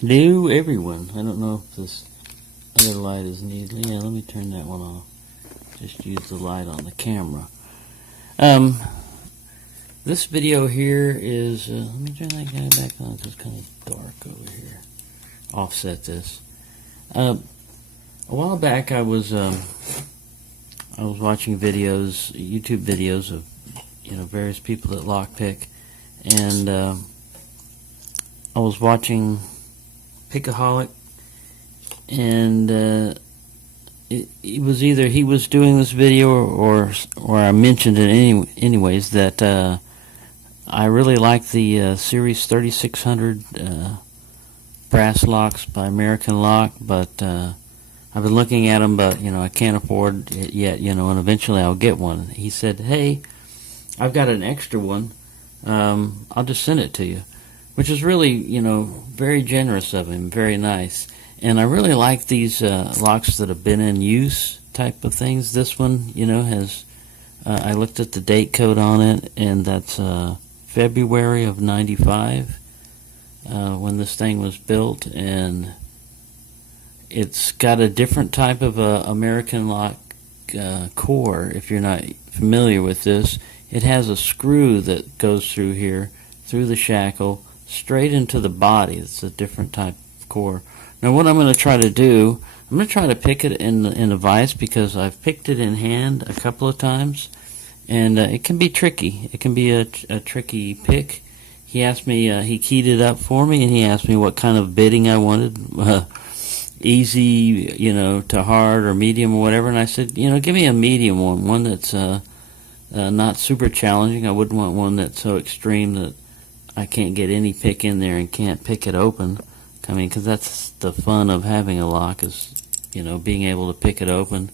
Hello everyone. I don't know if this other light is needed. Yeah, let me turn that one off. Just use the light on the camera. This video here is, let me turn that guy back on. It's kind of dark over here. Offset this. A while back I was watching videos, YouTube videos of various people that lockpick, and I was watching Pickaholic, and it was either he was doing this video or I mentioned it anyways that I really like the Series 3600 brass locks by American Lock, but I've been looking at them, but I can't afford it yet, and eventually I'll get one. He said, "Hey, I've got an extra one. I'll just send it to you," which is really, very generous of him, very nice. And I really like these locks that have been in use type of things. This one, has, I looked at the date code on it, and that's February of '95 when this thing was built, and it's got a different type of American Lock core. If you're not familiar with this, it has a screw that goes through here, through the shackle, straight into the body. It's a different type of core. Now what I'm going to try to do, I'm going to try to pick it in a vise, because I've picked it in hand a couple of times, and it can be tricky. It can be a tricky pick. He asked me, he keyed it up for me, and he asked me what kind of bitting I wanted, easy, to hard or medium or whatever, and I said, give me a medium one that's not super challenging. I wouldn't want one that's so extreme that I can't get any pick in there and can't pick it open. I mean, because that's the fun of having a lock, is, being able to pick it open.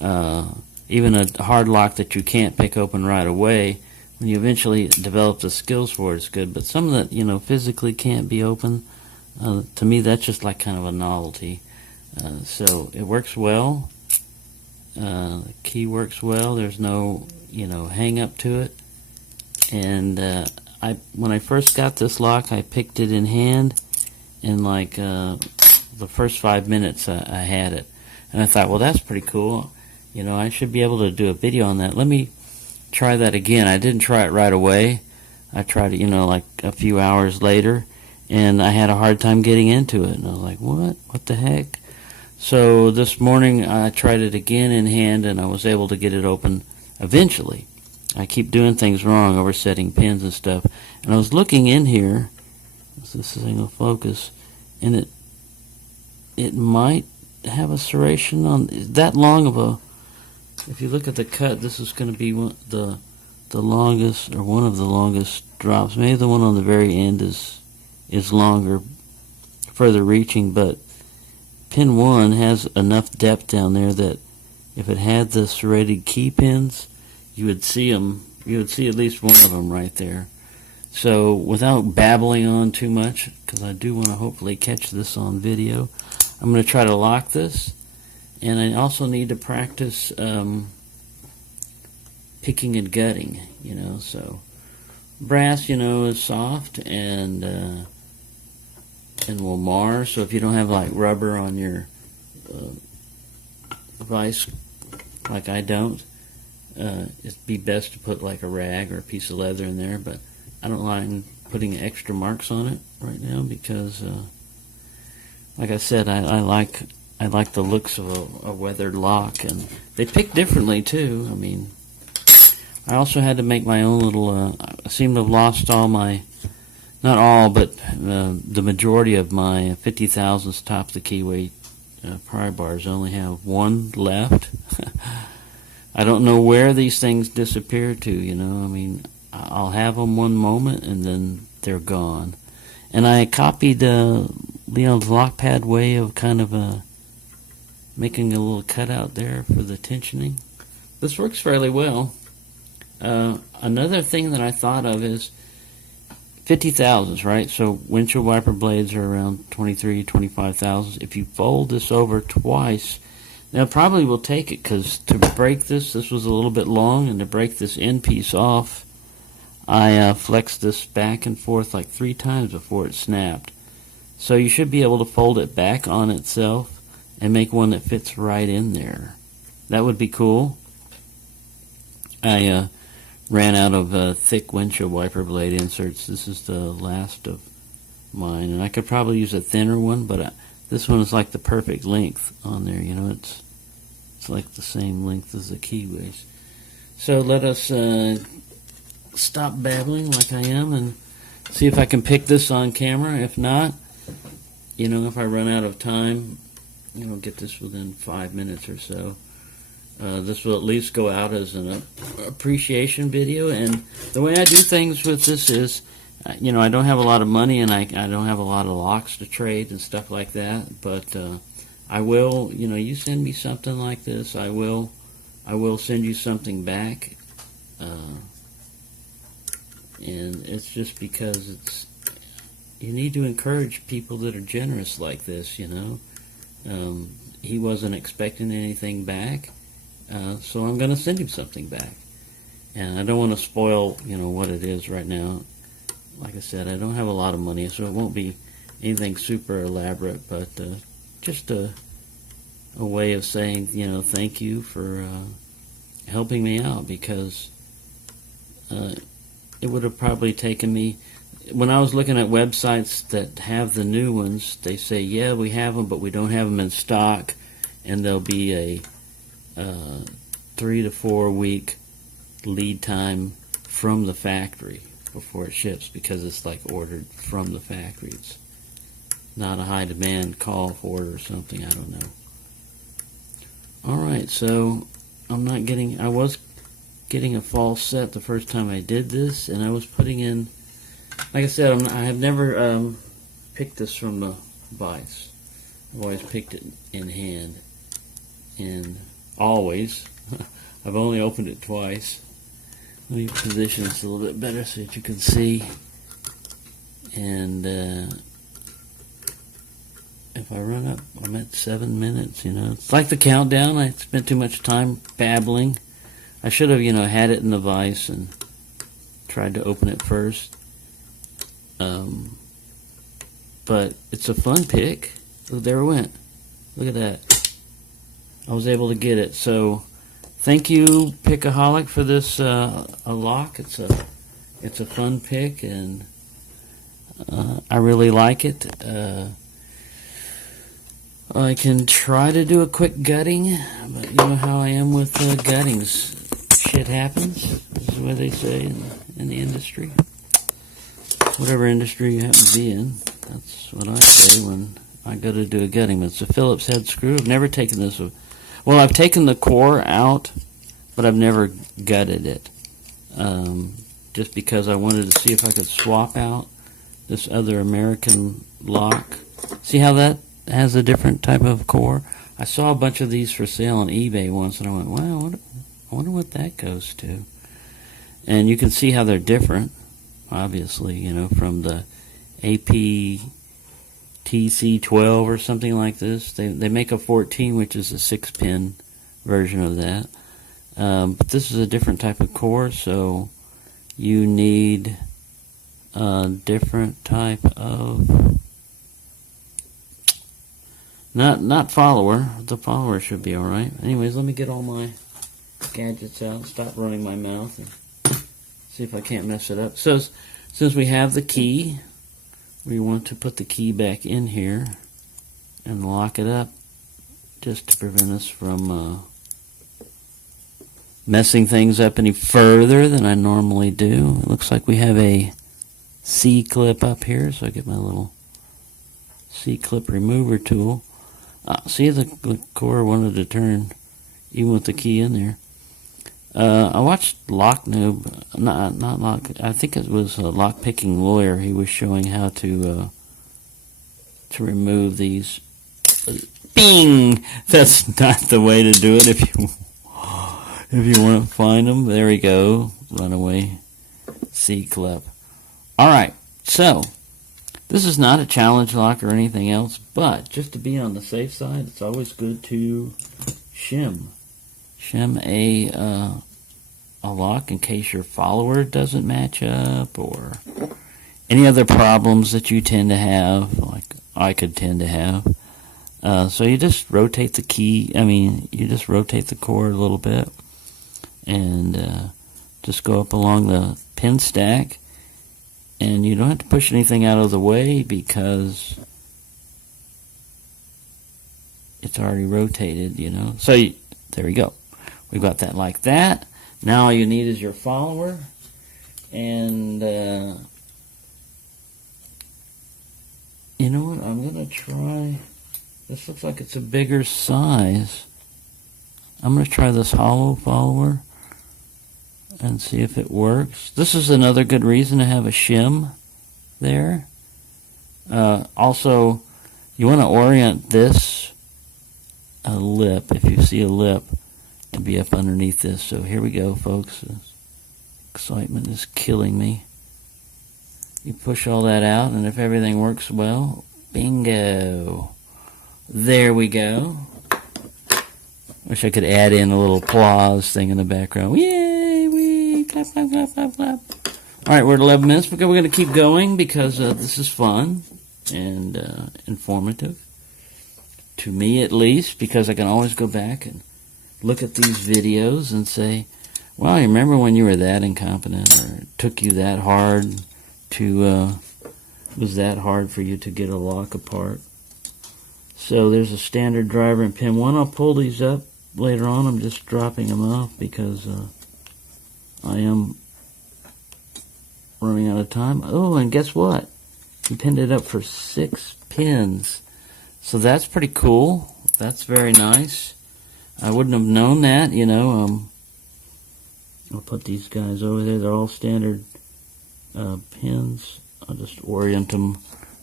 Even a hard lock that you can't pick open right away, when you eventually develop the skills for it, it's good. But some that, physically can't be open, to me, that's just like kind of a novelty. So it works well. The key works well. There's no, hang up to it. And when I first got this lock, I picked it in hand. In like the first 5 minutes I had it, and I thought, well, that's pretty cool. I should be able to do a video on that. Let me try that again. I didn't try it right away. I tried it, like a few hours later, and I had a hard time getting into it. And I was like, what the heck? So this morning I tried it again in hand, and I was able to get it open eventually. I keep doing things wrong, oversetting pins and stuff. And I was looking in here. This thing will focus, and it might have a serration on that long of a. If you look at the cut, this is going to be the longest, or one of the longest drops. Maybe the one on the very end is longer, further reaching, but pin 1 has enough depth down there that if it had the serrated key pins, you would see them. You would see at least one of them right there. So without babbling on too much, because I do want to hopefully catch this on video, I'm going to try to lock this. And I also need to practice picking and gutting, so brass, is soft and will mar. So if you don't have like rubber on your vise, like I don't, it'd be best to put like a rag or a piece of leather in there, but I don't mind putting extra marks on it right now, because, like I said, I like the looks of a weathered lock, and they pick differently too. I mean, I also had to make my own little. I seem to have lost all my, not all, but the majority of my 50 thousandths top of the keyway pry bars. I only have one left. I don't know where these things disappear to. I mean, I'll have them one moment and then they're gone. And I copied Leon's lock pad way of kind of making a little cutout there for the tensioning. This works fairly well. Another thing that I thought of is 50 thousandths, right? So windshield wiper blades are around 23, 25 thousandths. If you fold this over twice, now probably will take it, because to break this was a little bit long, and to break this end piece off, I flexed this back and forth like 3 times before it snapped. So you should be able to fold it back on itself and make one that fits right in there. That would be cool. I ran out of thick windshield wiper blade inserts. This is the last of mine, and I could probably use a thinner one, but this one is like the perfect length on there. You know, it's like the same length as the keyways. So let us stop babbling like I am and see if I can pick this on camera. If not, you know, if I run out of time, you know, get this within 5 minutes or so. This will at least go out as an appreciation video. And the way I do things with this is, you know, I don't have a lot of money and I don't have a lot of locks to trade and stuff like that. But I will, you know, you send me something like this, I will send you something back. And it's just because you need to encourage people that are generous like this, you know. He wasn't expecting anything back, so I'm going to send him something back. And I don't want to spoil, you know, what it is right now. Like I said, I don't have a lot of money, so it won't be anything super elaborate, but just a way of saying, you know, thank you for helping me out, because it would have probably taken me, when I was looking at websites that have the new ones, they say, yeah, we have them, but we don't have them in stock, and there'll be a 3 to 4 week lead time from the factory before it ships, because it's like ordered from the factory. It's not a high demand call for it or something, I don't know. Alright, so I was getting a false set the first time I did this, and I was putting in, like I said, I have never picked this from the vise. I've always picked it in hand, and always. I've only opened it twice. Let me position this a little bit better so that you can see. And if I run up, I'm at 7 minutes, you know. It's like the countdown. I spent too much time babbling. I should have, you know, had it in the vise and tried to open it first. But it's a fun pick. Oh, there it went. Look at that. I was able to get it. So thank you, Pickaholic, for this a lock. It's a fun pick, and I really like it. I can try to do a quick gutting, but you know how I am with guttings. Shit happens. This is what they say in the industry. Whatever industry you happen to be in, that's what I say when I go to do a gutting. But it's a Phillips head screw. I've never taken this. Well, I've taken the core out, but I've never gutted it. Just because I wanted to see if I could swap out this other American lock. See how that has a different type of core? I saw a bunch of these for sale on eBay once, and I went, wow, I wonder what that goes to. And you can see how they're different, obviously, you know, from the APTC12 or something like this. They make a 14, which is a 6-pin version of that. But this is a different type of core, so you need a different type of... Not follower. The follower should be alright. Anyways, let me get all my gadgets out, stop running my mouth, and see if I can't mess it up. So, since we have the key, we want to put the key back in here and lock it up, just to prevent us from messing things up any further than I normally do. It looks like we have a C-clip up here, so I get my little C-clip remover tool. See, the core wanted to turn even with the key in there. I watched Lock Noob, not Lock, I think it was a Lock Picking Lawyer. He was showing how to remove these. Bing! That's not the way to do it if you want to find them. There we go. Runaway C-clip. Alright, so this is not a challenge lock or anything else, but just to be on the safe side, it's always good to shim a lock in case your follower doesn't match up or any other problems that you tend to have. Like I could tend to have. So you just rotate the key, you just rotate the cord a little bit, and just go up along the pin stack, and you don't have to push anything out of the way because it's already rotated, So there we go. We got that like that. Now all you need is your follower, and you know what? I'm going to try. This looks like it's a bigger size. I'm going to try this hollow follower and see if it works. This is another good reason to have a shim there. Also, you want to orient this lip. If you see a lip, it'd be up underneath this. So here we go, folks. This excitement is killing me. You push all that out, and if everything works well, bingo. There we go. Wish I could add in a little applause thing in the background. Yay! Wee! Clap, clap, clap, clap, clap. All right, we're at 11 minutes. We're going to keep going because this is fun and informative. To me, at least, because I can always go back and look at these videos and say, well, you remember when you were that incompetent, or it took you that hard to, was that hard for you to get a lock apart. So there's a standard driver in pin 1. I'll pull these up later on. I'm just dropping them off because I am running out of time. Oh, and guess what? He pinned it up for 6 pins. So that's pretty cool. That's very nice. I wouldn't have known that, I'll put these guys over there. They're all standard pins. I'll just orient them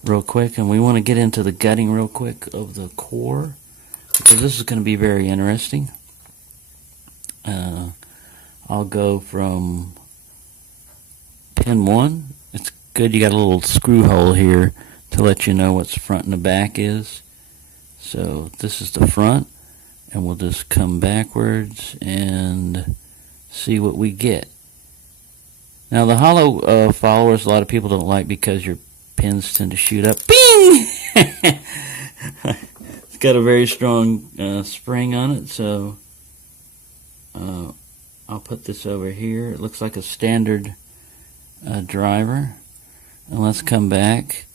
real quick, and we want to get into the gutting real quick of the core because this is going to be very interesting. I'll go from pin 1. It's good you got a little screw hole here to let you know what's front and the back is. So this is the front, and we'll just come backwards and see what we get. Now the hollow followers a lot of people don't like because your pins tend to shoot up. Bing! It's got a very strong spring on it, so I'll put this over here. It looks like a standard driver. And let's come back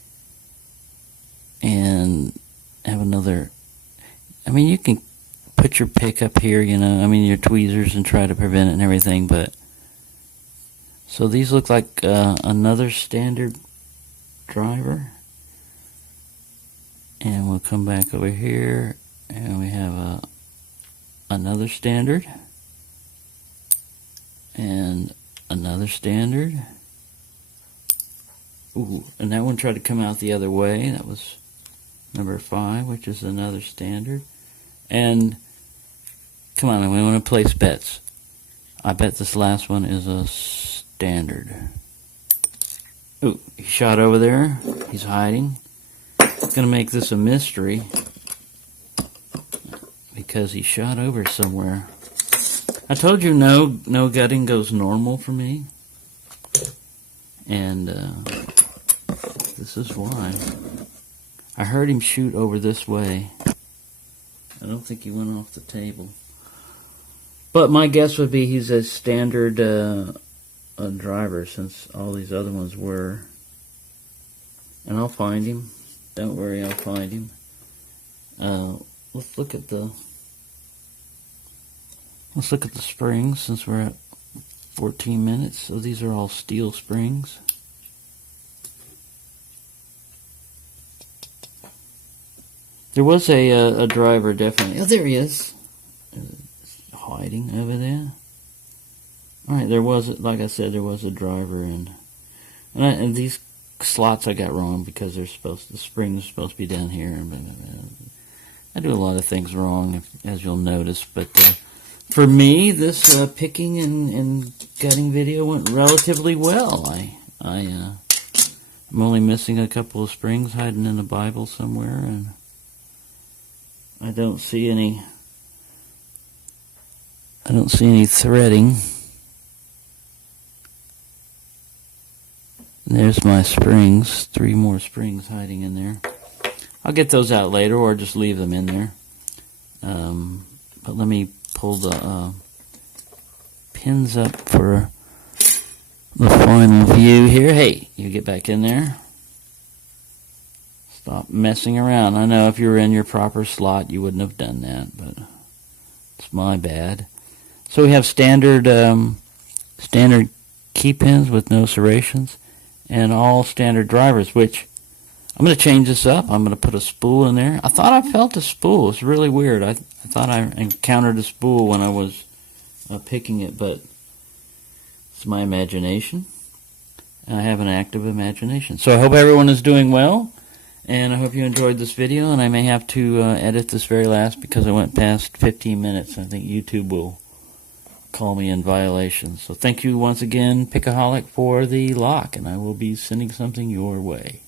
and have another. You can put your pick up here, your tweezers, and try to prevent it and everything, but so these look like another standard driver, and we'll come back over here and we have another standard and another standard. Ooh, and that one tried to come out the other way. That was number 5, which is another standard. And come on, we want to place bets. I bet this last one is a standard. Ooh, he shot over there. He's hiding. Gonna make this a mystery because he shot over somewhere. I told you no gutting goes normal for me, and this is why. I heard him shoot over this way. I don't think he went off the table, but my guess would be he's a standard driver, since all these other ones were. And I'll find him. Don't worry, I'll find him. Let's look at the springs, since we're at 14 minutes. So these are all steel springs. There was a driver, definitely. Oh, there he is. Hiding over there. Alright, there was, like I said, there was a driver in. And these slots I got wrong because the springs are supposed to be down here. I do a lot of things wrong, as you'll notice. But for me, this picking and gutting video went relatively well. I'm only missing a couple of springs hiding in the Bible somewhere, and I don't see any threading. There's my springs, 3 more springs hiding in there. I'll get those out later or just leave them in there. But let me pull the pins up for the final view here. Hey, you get back in there. Stop messing around. I know if you were in your proper slot, you wouldn't have done that, but it's my bad. So we have standard standard key pins with no serrations, and all standard drivers, which I'm going to change this up. I'm going to put a spool in there. I thought I felt a spool. It's really weird. I thought I encountered a spool when I was picking it, but it's my imagination. I have an active imagination. So I hope everyone is doing well, and I hope you enjoyed this video, and I may have to edit this very last because I went past 15 minutes. I think YouTube will call me in violation. So thank you once again, Pickaholic, for the lock, and I will be sending something your way.